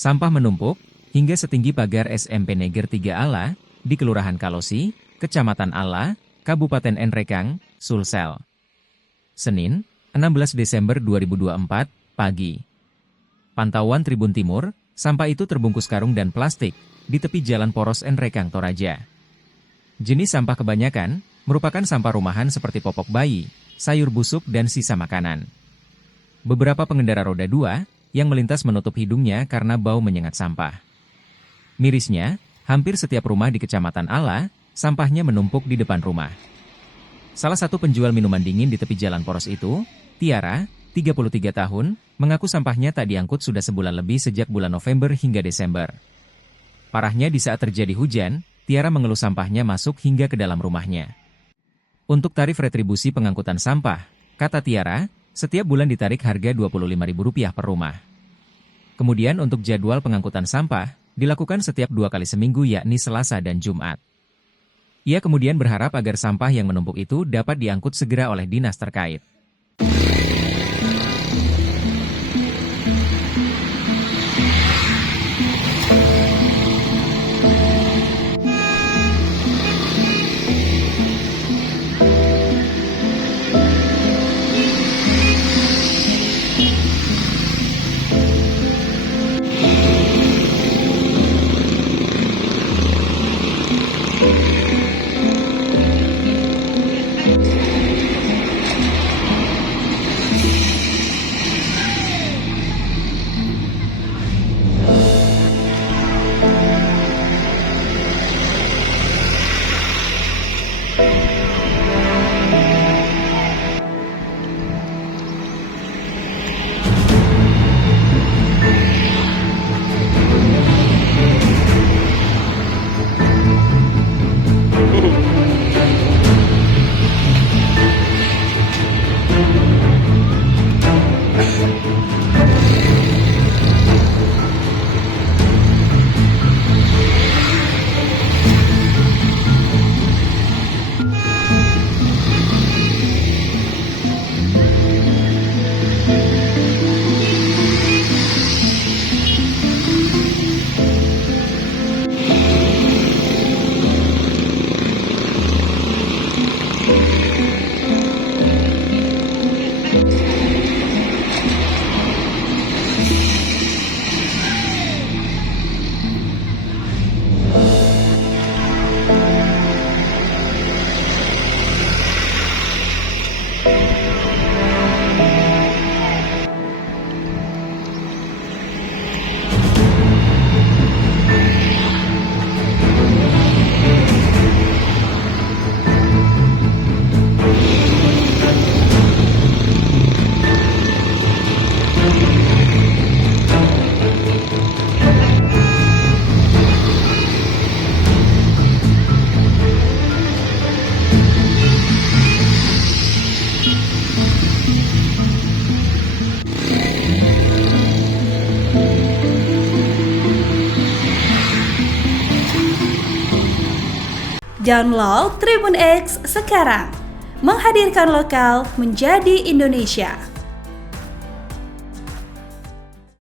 Sampah menumpuk hingga setinggi pagar SMP Neger 3 Ala di Kelurahan Kalosi, Kecamatan Ala, Kabupaten Nrekang, Sulsel. Senin, 16 Desember 2024, pagi. Pantauan Tribun Timur, sampah itu terbungkus karung dan plastik di tepi jalan poros Nrekang Toraja. Jenis sampah kebanyakan merupakan sampah rumahan seperti popok bayi, sayur busuk dan sisa makanan. Beberapa pengendara roda 2 yang melintas menutup hidungnya karena bau menyengat sampah. Mirisnya, hampir setiap rumah di Kecamatan Ala, sampahnya menumpuk di depan rumah. Salah satu penjual minuman dingin di tepi jalan poros itu, Tiara, 33 tahun, mengaku sampahnya tak diangkut sudah sebulan lebih sejak bulan November hingga Desember. Parahnya di saat terjadi hujan, Tiara mengeluh sampahnya masuk hingga ke dalam rumahnya. Untuk tarif retribusi pengangkutan sampah, kata Tiara, setiap bulan ditarik harga Rp25.000 per rumah. Kemudian untuk jadwal pengangkutan sampah, dilakukan setiap 2 kali seminggu yakni Selasa dan Jumat. Ia kemudian berharap agar sampah yang menumpuk itu dapat diangkut segera oleh dinas terkait. Download Tribun X sekarang, menghadirkan lokal menjadi Indonesia.